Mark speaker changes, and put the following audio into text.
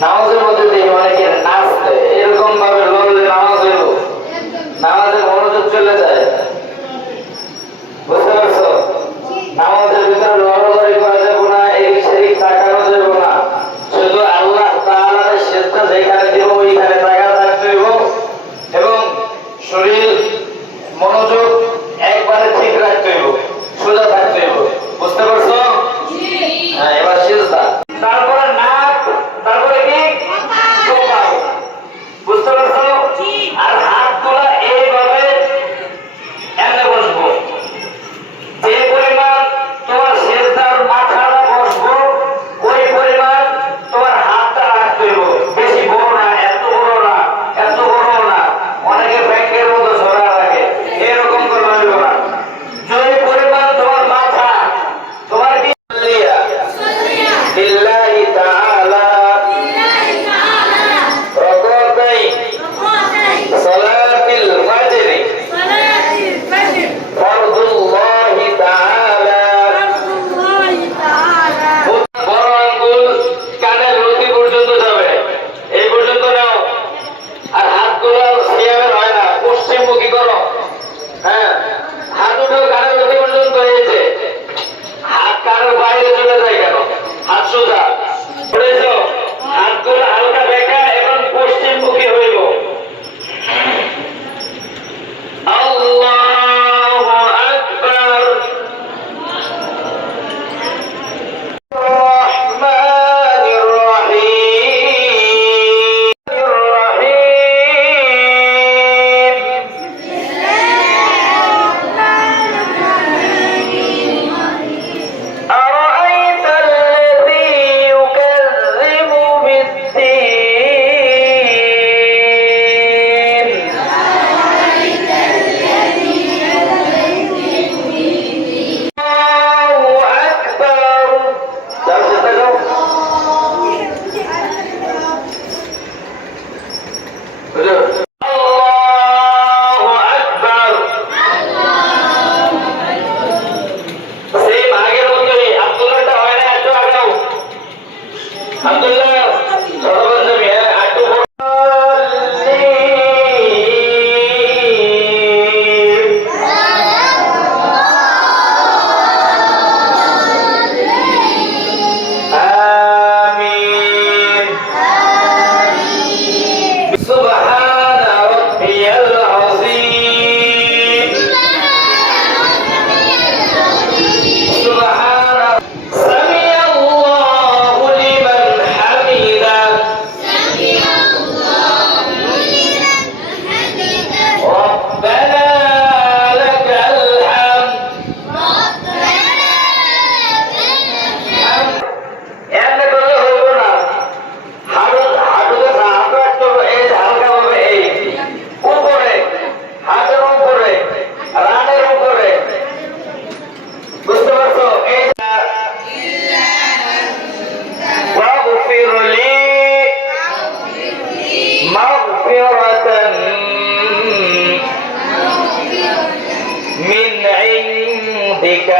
Speaker 1: নামাজের মধ্যে দেখি অনেকে নাচ من عندك